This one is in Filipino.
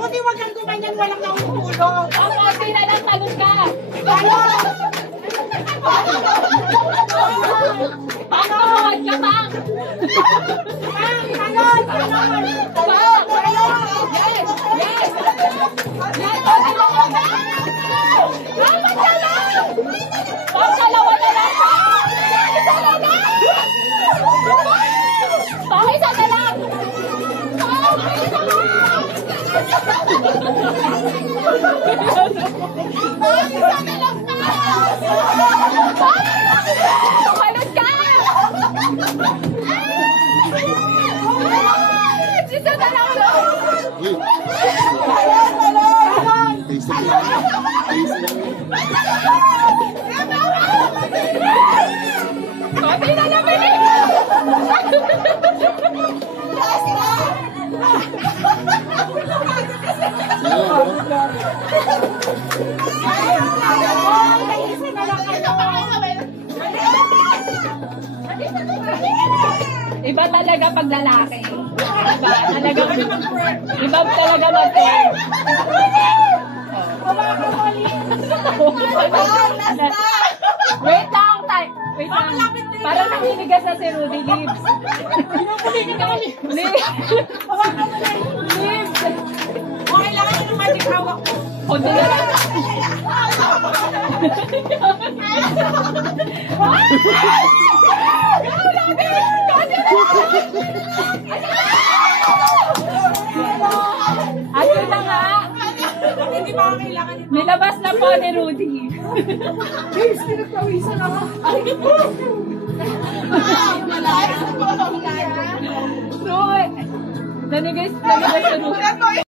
Buti wag kang gumanyan, walang nahuhulog. Konti na lang, talon ka. Pangkawad ka, Pang. Talon! Talon! Yes! Yes! Yes! Dapat ka lang! Pangkalawa na lang! Isa na lang! Pang-isa na lang! Tumalon ka! Isa na lang! Konti na lang, bilis! Iba talaga pag lalaki. Iba talaga mag-turn. Wait lang, wait lang. Parang naninigas na si Rudy. Lips. Lips. Okay lang yung magic hawak ko. Konti na lang. Ayun na nga. Hindi ba kailangan yun? Nilabas na po ni Rudy. Guys, pinagpawisan ako. So, nanigas na Rudy.